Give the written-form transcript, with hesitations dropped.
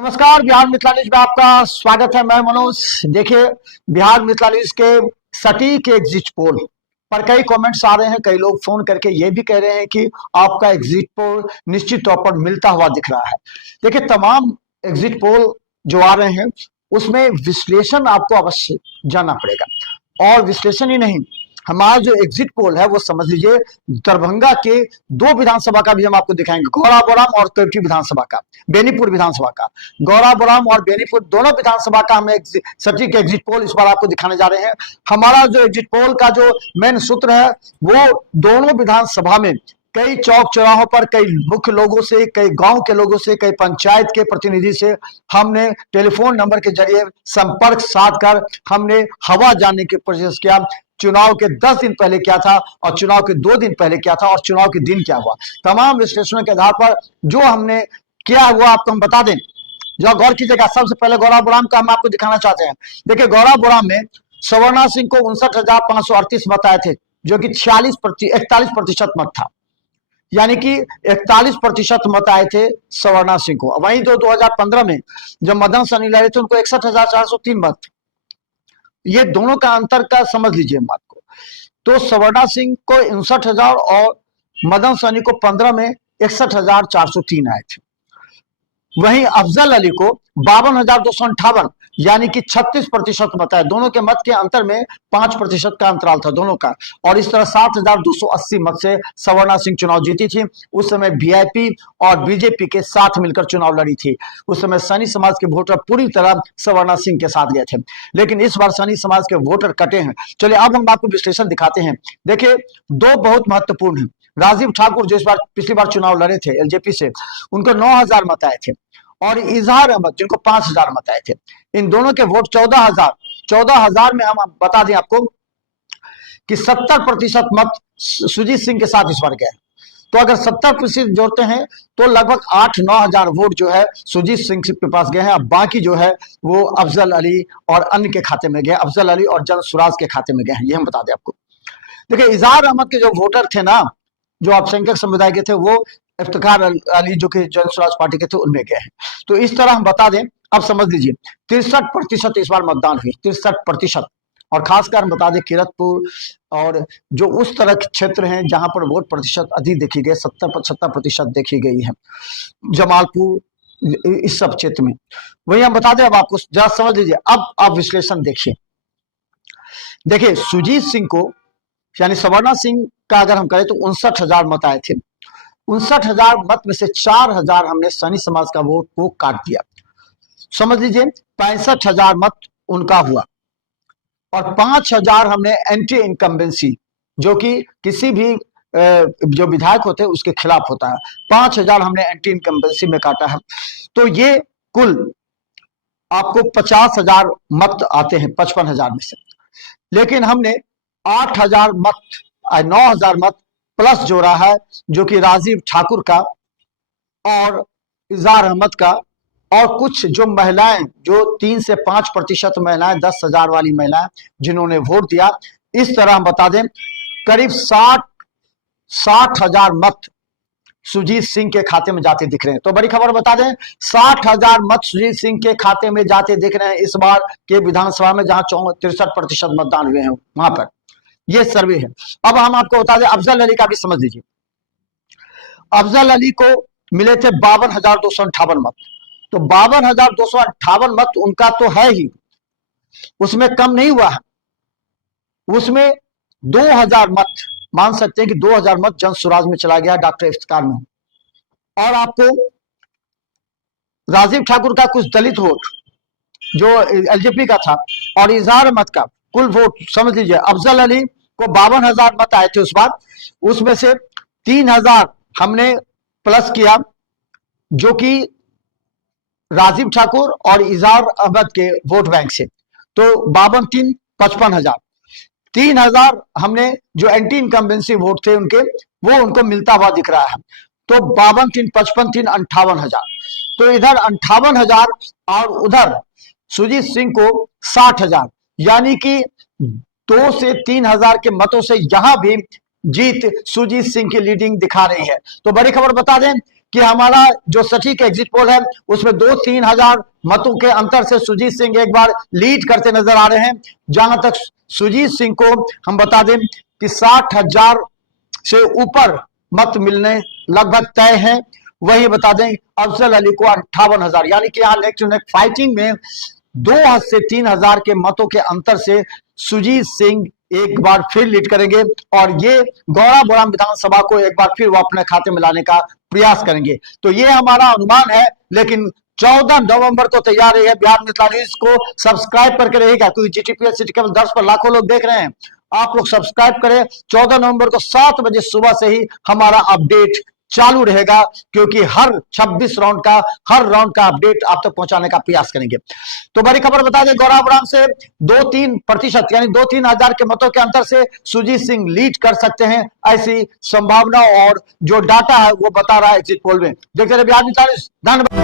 नमस्कार, बिहार मिथिला न्यूज में आपका स्वागत है। मैं मनोज। देखिए, बिहार मिथिला न्यूज के सटीक एग्जिट पोल पर कई कमेंट्स आ रहे हैं। कई लोग फोन करके ये भी कह रहे हैं कि आपका एग्जिट पोल निश्चित तौर पर मिलता हुआ दिख रहा है। देखिए, तमाम एग्जिट पोल जो आ रहे हैं उसमें विश्लेषण आपको अवश्य जानना पड़ेगा। और विश्लेषण ही नहीं, हमारा जो एग्जिट पोल है वो समझ लीजिए दरभंगा के दो विधानसभा का भी हम आपको दिखाएंगे, गौराबोराम और केवटी विधानसभा का, बेनीपुर विधानसभा का। गौराबोराम और बेनीपुर दोनों विधानसभा का हम सटीक एग्जिट पोल इस बार आपको दिखाने जा रहे हैं। हमारा जो एग्जिट पोल का जो मेन सूत्र है वो दोनों विधानसभा में कई चौक चौराहों पर कई मुख्य लोगों से, कई गांव के लोगों से, कई पंचायत के प्रतिनिधि से हमने टेलीफोन नंबर के जरिए संपर्क साध कर हमने हवा जानने की कोशिश किया। चुनाव के 10 दिन पहले क्या था और चुनाव के 2 दिन पहले क्या था और चुनाव के दिन क्या हुआ, तमाम विश्लेषणों के आधार पर जो हमने किया वो आपको हम बता दें। जो गौर कीजिएगा, सबसे पहले गौराबोराम का हम आपको दिखाना चाहते हैं। देखिए, गौराबोराम में सवर्णा सिंह को 59,538 मत आए थे, जो कि 41% मत था, यानी कि 41% मत आए थे सवर्णा सिंह को। वहीं तो 2015 में जब मदन सहनी लड़े थे उनको 61,403 मत। ये दोनों का अंतर का समझ लीजिए बात को। तो सवर्णा सिंह को 59,000 और मदन सहनी को 15 में 61,403 आए थे। वहीं अफजल अली को 52,258 यानी कि 36% मत आए। दोनों के मत के अंतर में 5% का अंतराल था दोनों का। और इस तरह 7,280 मत से सवर्णा सिंह चुनाव जीती थी। उस समय वीआईपी और बीजेपी के साथ मिलकर चुनाव लड़ी थी। उस समय सनी समाज के वोटर पूरी तरह सवर्णा सिंह के साथ गए थे, लेकिन इस बार सनी समाज के वोटर कटे हैं। चलिए अब हम आपको विश्लेषण दिखाते हैं। देखिए, दो बहुत महत्वपूर्ण है। राजीव ठाकुर जो इस बार पिछली बार चुनाव लड़े थे एलजेपी से, उनको 9,000 मत आए थे। और इजहार अहमद जिनको 5,000 मत आए थे, इन दोनों के वोट 14,000 में हम बता दें आपको कि 70% मत सुजीत सिंह के साथ इस बार गए। तो अगर 70% जोड़ते हैं तो लगभग 8-9 हजार वोट जो है सुजीत सिंह के पास गए हैं। अब बाकी जो है वो अफजल अली और अन्य के खाते में गए, अफजल अली और जन स्वराज के खाते में गए हैं, ये हम बता दें आपको। देखिए, इजहार अहमद के जो वोटर थे ना, जो अल्पसंख्यक समुदाय के थे, वो इफ्तिखार अली जो कि जन स्वराज पार्टी के थे उनमें गए हैं। तो इस तरह हम बता दें, अब समझ लीजिए 63% इस बार मतदान हुई, 63%। और खासकर हम बता दें किरतपुर और जो उस तरह के क्षेत्र हैं जहां पर वोट प्रतिशत अधिक देखी गई, 70-75% देखी गई है, जमालपुर, इस सब क्षेत्र में। वही हम बता दें, अब आपको जरा समझ लीजिए। अब आप विश्लेषण देखिए। देखिए, सुजीत सिंह को यानी सवर्णा सिंह का अगर हम करें तो 59,000 मत आए थे। 59,000 मत में से 4,000 हमने सनी समाज का वोट को काट दिया। समझ लीजिए 65,000 मत उनका हुआ और 5,000 हमने एंटी इनकम्बेंसी, जो कि किसी भी जो विधायक होते हैं उसके खिलाफ होता है, 5,000 हमने एंटी इनकम्बेंसी में काटा है। तो ये कुल आपको 50,000 मत आते हैं 55,000 में से। लेकिन हमने 8,000 मत, 9,000 मत प्लस जोड़ा है, जो कि राजीव ठाकुर का और इजहार अहमद का और कुछ जो महिलाएं, जो 3 से 5% महिलाएं, 10,000 वाली महिलाएं जिन्होंने वोट दिया। इस तरह हम बता दें करीब 60,000 मत सुजीत सिंह के खाते में जाते दिख रहे हैं। तो बड़ी खबर बता दें, 60,000 मत सुजीत सिंह के खाते में जाते दिख रहे हैं इस बार के विधानसभा में, जहां 63% मतदान हुए हैं वहां पर। ये सर्वे है। अब हम आपको बता दें अफजल अली का भी समझ लीजिए। अफजल अली को मिले थे 52,258 मत। तो 52,258 मत उनका तो है ही, उसमें कम नहीं हुआ है। उसमें 2,000 मत मान सकते हैं कि 2,000 मत जन स्वराज में चला गया, डॉक्टर इफ्तिखार में। और आपको राजीव ठाकुर का कुछ दलित वोट जो एलजेपी का था और इजहार अहमद का कुल वोट समझ लीजिए। अफजल अली को 52,000 मत आए थे उस बार, उसमें से 3,000 हमने प्लस किया, जो कि राजीव ठाकुर और इजहार अहमद के वोट बैंक से। तो 52-3 55,000। 3,000 हमने जो एंटी इनकम्बेंसी वोट थे उनके, वो उनको मिलता हुआ दिख रहा है। तो 52-3 55-3 58,000। तो इधर 58,000 और उधर सुजीत सिंह को 60,000, यानी कि 2 से 3,000 के मतों से यहां भी जीत सुजीत सिंह की लीडिंग दिखा रही है। तो बड़ी खबर बता दें कि हमारा जो सटीक एग्जिट पोल है उसमें 2-3 हजार मतों के अंतर से सुजीत सिंह एक बार लीड करते नजर आ रहे हैं। जहां तक सुजीत सिंह को हम बता दें कि 60,000 से ऊपर मत मिलने लगभग तय है। वही बता दें अफजल अली को 58,000, यानी कि यहाँ नेक टू नेक फाइटिंग में 2 से 3 हजार के मतों के अंतर से सुजीत सिंह एक बार फिर लीड करेंगे और ये गौड़ाबौराम विधानसभा को एक बार फिर वो अपने खाते में लाने का प्रयास करेंगे। तो ये हमारा अनुमान है, लेकिन 14 नवंबर को तैयार है। बिहार मिथिला न्यूज को सब्सक्राइब करके रहेगा, क्योंकि जीटीपीएस सिटी केवल 10 पर लाखों लोग देख रहे हैं। आप लोग सब्सक्राइब करें। 14 नवंबर को 7 बजे सुबह से ही हमारा अपडेट चालू रहेगा, क्योंकि हर 26 राउंड का हर राउंड का अपडेट आप तक पहुंचाने का प्रयास करेंगे। तो बड़ी खबर बता दें, गौड़ाबौराम से 2-3% यानी 2-3 हजार के मतों के अंतर से सुजीत सिंह लीड कर सकते हैं, ऐसी संभावना और जो डाटा है वो बता रहा है एग्जिट पोल में। देखते रहिए बिहार मिथिला न्यूज। धन्यवाद।